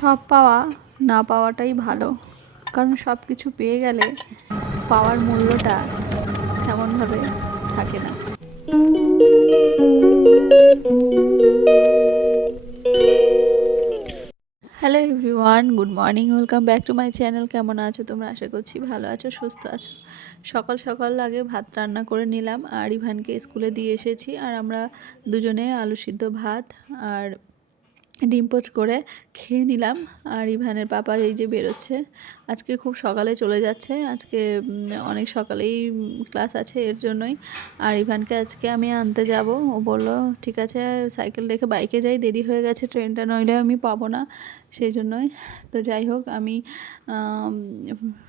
সব পাওয়া না পাওয়াটাই ভালো। কারণ সব কিছু পেয়ে গেলে পাওয়ার মূল্যটা তেমনভাবে থাকে না। Hello everyone good morning welcome back to my channel কেমন আছো তোমরা? আশা করছি ভালো আছো, সুস্থ আছো। সকাল সকাল আগে ভাত রান্না করে নিলাম, আর ইভানকে স্কুলে দিয়ে এসেছি, আর আমরা দুজনে আলু সিদ্ধ ভাত আর ডিম পোচ করে খেয়ে নিলাম। আর ইভানের পাপা এই যে বেরোচ্ছে, আজকে খুব সকালে চলে যাচ্ছে। আজকে অনেক সকালেই ক্লাস আছে এর জন্যই। আর ইভানকে আজকে আমি আনতে যাব। ও বলল, ঠিক আছে, সাইকেল রেখে বাইকে যাই, দেরি হয়ে গেছে ট্রেনটা, নইলে আমি পাবো না। সেই জন্যই। তো যাই হোক, আমি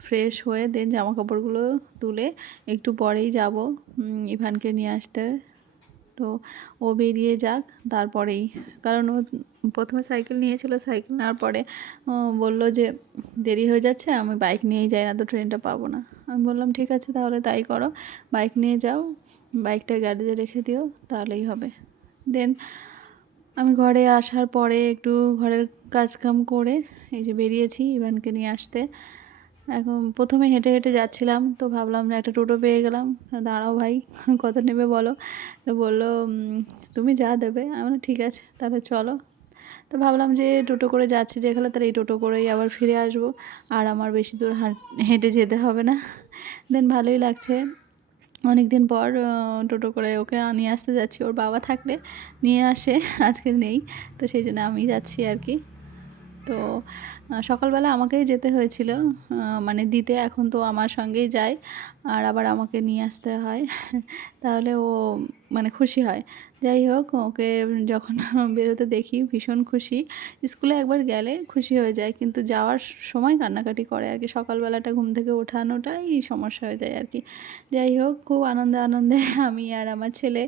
ফ্রেশ হয়ে দেন জামা কাপড়গুলো তুলে, একটু পরেই যাব ইভানকে নিয়ে আসতে। তো ও বেরিয়ে যাক তারপরেই। কারণ ও প্রথমে সাইকেল নিয়েছিল, সাইকেল নেওয়ার পরে বলল যে, দেরি হয়ে যাচ্ছে, আমি বাইক নিয়েই যাই না তো ট্রেনটা পাবো না। আমি বললাম, ঠিক আছে, তাহলে তাই করো। বাইক নিয়ে যাও, বাইকটা গ্যারেজে রেখে দিও, তাহলেই হবে। দেন আমি ঘরে আসার পরে একটু ঘরের কাজকাম করে এই যে বেরিয়েছি ইভানকে নিয়ে আসতে। এখন প্রথমে হেঁটে হেঁটে যাচ্ছিলাম, তো ভাবলাম না একটা টোটো পেয়ে গেলাম। দাঁড়াও ভাই কত নেবে বলো। তো বলল তুমি যা দেবে। আমি ঠিক আছে, তাহলে চলো। তো ভাবলাম যে টোটো করে যাচ্ছি যেখানে তাহলে এই টোটো করেই আবার ফিরে আসব। আর আমার বেশি দূর হেঁটে যেতে হবে না। দেন ভালোই লাগছে। অনেক দিন পর টোটো করে ওকে নিয়ে আসতে যাচ্ছি। ওর বাবা থাকলে নিয়ে আসে, আজকে নেই। তো সেই জন্য আমি যাচ্ছি আর কি। তো সকালবেলা আমাকেই যেতে হয়েছিল। মানে দিতে এখন তো আমার সঙ্গেই যায়। আর আবার আমাকে নিয়ে আসতে হয়, তাহলে ও মানে খুশি হয়। যাই হোক, ওকে যখন বেরোতে দেখি, ভীষণ খুশি। স্কুলে একবার গেলে খুশি হয়ে যায়, কিন্তু যাওয়ার সময় কান্নাকাটি করে আর কি। সকালবেলাটা ঘুম থেকে ওঠানোটাই সমস্যা হয়ে যায় আর কি। যাই হোক, খুব আনন্দে আনন্দে আমি আর আমার ছেলে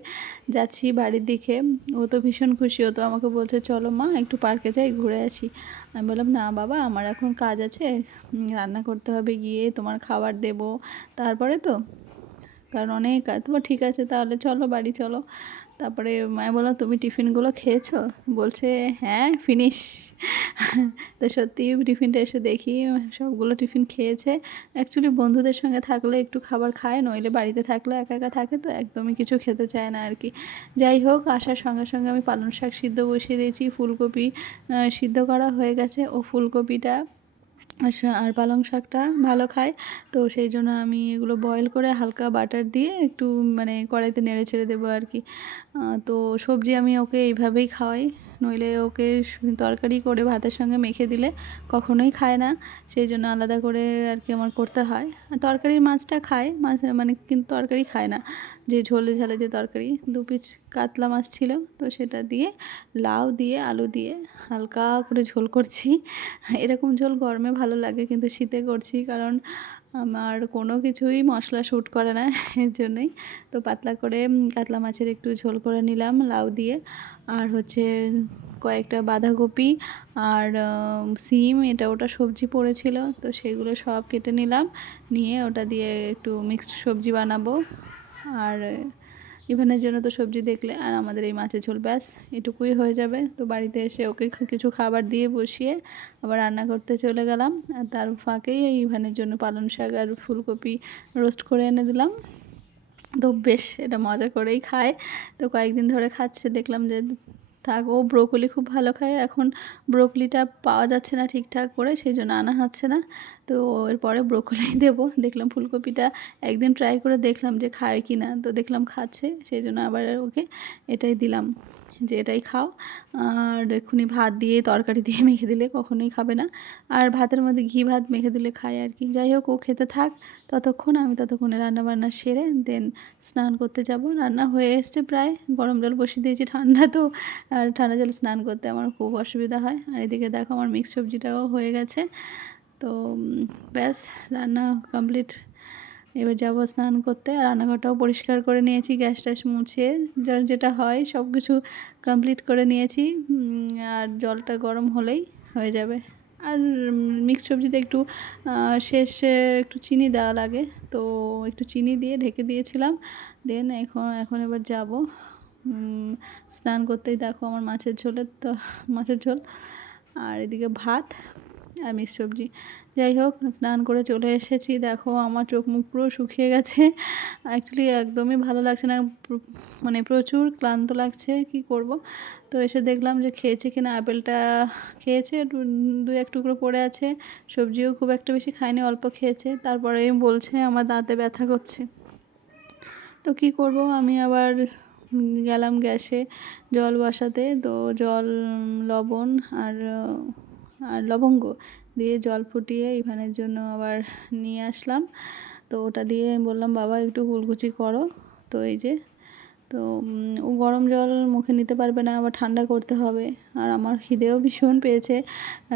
যাচ্ছি বাড়ির দিকে। ও তো ভীষণ খুশি হতো আমাকে বলছে, চলো মা, একটু পার্কে যাই, ঘুরে আসি। আমি বললাম, না বাবা, আমার এখন কাজ আছে। রান্না করতে হবে, গিয়ে তোমার খাবার দেবো, তারপরে তো? কারণ অনেক তোমার ঠিক আছে, তাহলে চলো বাড়ি চলো। তারপরে মায়ে বললাম তুমি টিফিনগুলো খেয়েছো? বলছে হ্যাঁ ফিনিশ তো সত্যি টিফিনটা এসে দেখি, সবগুলো টিফিন খেয়েছে। অ্যাকচুয়ালি বন্ধুদের সঙ্গে থাকলে একটু খাবার খায়, নইলে বাড়িতে থাকলে একা একা থাকে, তো একদমই কিছু খেতে চায় না আর কি। যাই হোক, আসার সঙ্গে সঙ্গে আমি পালং শাক সিদ্ধ বসিয়ে দিয়েছি, ফুলকপি সিদ্ধ করা হয়ে গেছে। ও ফুলকপিটা আর পালং শাকটা ভালো খায়। তো সেই জন্য আমি এগুলো বয়েল করে হালকা বাটার দিয়ে একটু মানে কড়াইতে নেড়ে ছেড়ে দেবো আর কি। তো সবজি আমি ওকে এইভাবেই খাওয়াই। নইলে ওকে তরকারি করে ভাতের সঙ্গে মেখে দিলে কখনোই খায় না। সেই জন্য আলাদা করে আর কি আমার করতে হয়। তরকারির মাছটা খায়, মাছ মানে কিন্তু তরকারি খায় না। যে ঝোলে ঝালে যে তরকারি, দু পিস কাতলা মাছ ছিল, তো সেটা দিয়ে লাউ দিয়ে আলু দিয়ে হালকা করে ঝোল করছি। এরকম ঝোল গরমে ভালো লাগে, কিন্তু শীতে করছি কারণ আমার কোনো কিছুই মশলা শ্যুট করে না এর জন্যই। তো পাতলা করে কাতলা মাছের একটু ঝোল করে নিলাম লাউ দিয়ে। আর হচ্ছে কয়েকটা বাঁধাকপি আর সিম, এটা ওটা সবজি পড়েছিল, তো সেগুলো সব কেটে নিলাম। নিয়ে ওটা দিয়ে একটু মিক্সড সবজি বানাবো। আর ইভেনের জন্য তো সবজি দেখলে আর আমাদের এই মাছের ঝোল, ব্যাস, এটুকুই হয়ে যাবে। তো বাড়িতে এসে ওকে কিছু খাবার দিয়ে বসিয়ে আবার রান্না করতে চলে গেলাম। আর তার ফাঁকেই এই ইভেনের জন্য পালন শাক আর ফুলকপি রোস্ট করে এনে দিলাম। তো বেশ, এটা মজা করেই খায়। তো কয়েকদিন ধরে খাচ্ছে, দেখলাম যে থাক, ও ব্রোকলি খুব ভালো খায়। এখন ব্রোকলিটা পাওয়া যাচ্ছে না ঠিকঠাক করে সেই জন্য আনা হচ্ছে না। তো এরপরে ব্রোকলি দেব। দেখলাম ফুলকপিটা একদিন ট্রাই করে দেখলাম যে খায় কি না তো দেখলাম খাচ্ছে সেই জন্য আবার ওকে এটাই দিলাম। যে এটাই খাও। আর এক্ষুনি ভাত দিয়ে তরকারি দিয়ে মেখে দিলে কখনোই খাবে না। আর ভাতের মধ্যে ঘি ভাত মেখে দিলে খায় আর কি। যাই হোক, ও খেতে থাক। ততক্ষণ আমি ততক্ষণে রান্না বান্না সেরে দেন স্নান করতে যাব। রান্না হয়ে এসছে প্রায়। গরম জল বসিয়ে দিয়েছি ঠান্ডা তো। আর ঠান্ডা জল স্নান করতে আমার খুব অসুবিধা হয়। আর এদিকে দেখো আমার মিক্স সবজিটাও হয়ে গেছে। তো ব্যাস, রান্না কমপ্লিট এবার যাব স্নান করতে, আর রান্নাঘরটাও পরিষ্কার করে নিয়েছি, গ্যাস ট্যাস মুছে যেটা হয় সব কিছু কমপ্লিট করে নিয়েছি আর জলটা গরম হলেই হয়ে যাবে। আর মিক্স সবজিতে একটু শেষে একটু চিনি দেওয়া লাগে, তো একটু চিনি দিয়ে ঢেকে দিয়েছিলাম, দেন এখন এখন এবার যাব। স্নান করতেই দেখো আমার মাছের ঝোলের তো, মাছের ঝোল, আর এদিকে ভাত মিক্স সবজি। যাই হোক, স্নান করে চলে এসেছি। দেখো, আমার চোখ মুখ পুরো শুকিয়ে গেছে। অ্যাকচুয়ালি একদমই ভালো লাগছে না। মানে প্রচুর ক্লান্ত লাগছে। কি করব? তো এসে দেখলাম যে খেয়েছে কিনা আপেলটা খেয়েছে। দু এক টুকরো পড়ে আছে। সবজিও খুব একটা বেশি খায়নি, অল্প খেয়েছে। তারপরে বলছে, আমার দাঁতে ব্যথা করছে। তো কি করব? আমি আবার গেলাম গ্যাসে জল বসাতে। তো জল, লবণ আর আর লবঙ্গ দিয়ে জল ফুটিয়ে ইভানের জন্য আবার নিয়ে আসলাম। তো ওটা দিয়ে আমি বললাম, বাবা, একটু কুলকুচি করো। তো এই যে, তো ও গরম জল মুখে নিতে পারবে না, আবার ঠান্ডা করতে হবে। আর আমার খিদেও ভীষণ পেয়েছে।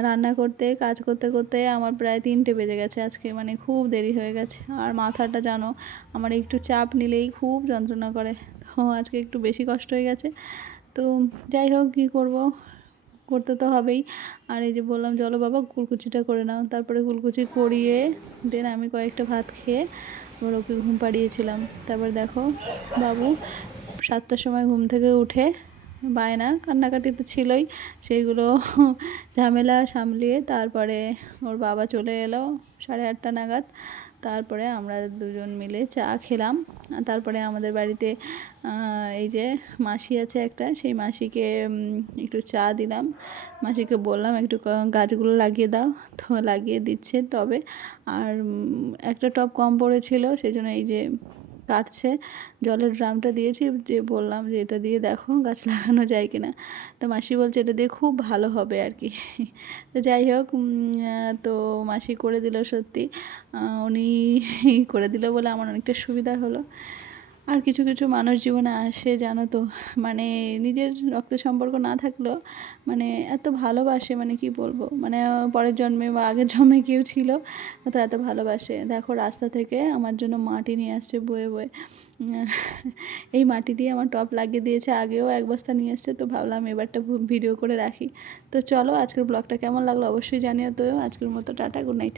রান্না করতে, কাজ করতে করতে আমার প্রায় তিনটে বেজে গেছে আজকে মানে খুব দেরি হয়ে গেছে। আর মাথাটা জানো, আমার একটু চাপ নিলেই খুব যন্ত্রণা করে। তো আজকে একটু বেশি কষ্ট হয়ে গেছে। তো যাই হোক, কী করব? করতে তো হবেই। আর এই যে বললাম, চলো বাবা, কুলকুচিটা করে নাও। তারপরে কুলকুচি করিয়ে দেন আমি কয়েকটা ভাত খেয়ে আবার ওকে ঘুম পাড়িয়েছিলাম। তারপর দেখো, বাবু সাতটার সময় ঘুম থেকে উঠে বায়না, কান্নাকাটি তো ছিলই। সেইগুলো ঝামেলা সামলিয়ে তারপরে ওর বাবা চলে এলো সাড়ে আটটা নাগাদ। তারপরে আমরা দুজন মিলে চা খেলাম। তারপরে আমাদের বাড়িতে এই যে মাসি আছে একটা, সেই মাসিকে একটু চা দিলাম। মাসিকে বললাম, একটু গাছগুলো লাগিয়ে দাও। তো লাগিয়ে দিচ্ছে টবে। আর একটা টব কম পড়েছিল সেই জন্য এই যে কাটছে, জলের ড্রামটা দিয়েছি, যে বললাম যে এটা দিয়ে দেখো গাছ লাগানো যায় কিনা। তো মাসি বলছে এটা দিয়ে খুব ভালো হবে আর কি। তো যাই হোক তো মাসি করে দিল সত্যি। উনি করে দিল বলে আমার অনেকটা সুবিধা হলো। আর কিছু কিছু মানুষ জীবনে আসে, জানো তো। মানে নিজের রক্ত সম্পর্ক না থাকলেও মানে এত ভালোবাসে মানে কি বলব? মানে পরের জন্মে বা আগের জন্মে কেউ ছিল তো এত ভালোবাসে। দেখো রাস্তা থেকে আমার জন্য মাটি নিয়ে আসছে বয়ে বয়ে। এই মাটি দিয়ে আমার টপ লাগিয়ে দিয়েছে, আগেও এক বস্তা নিয়ে এসছে, তো ভাবলাম এবারটা ভিডিও করে রাখি। তো চলো আজকের ব্লগটা কেমন লাগল অবশ্যই জানিও তো আজকের মতো টাটা গুড নাইট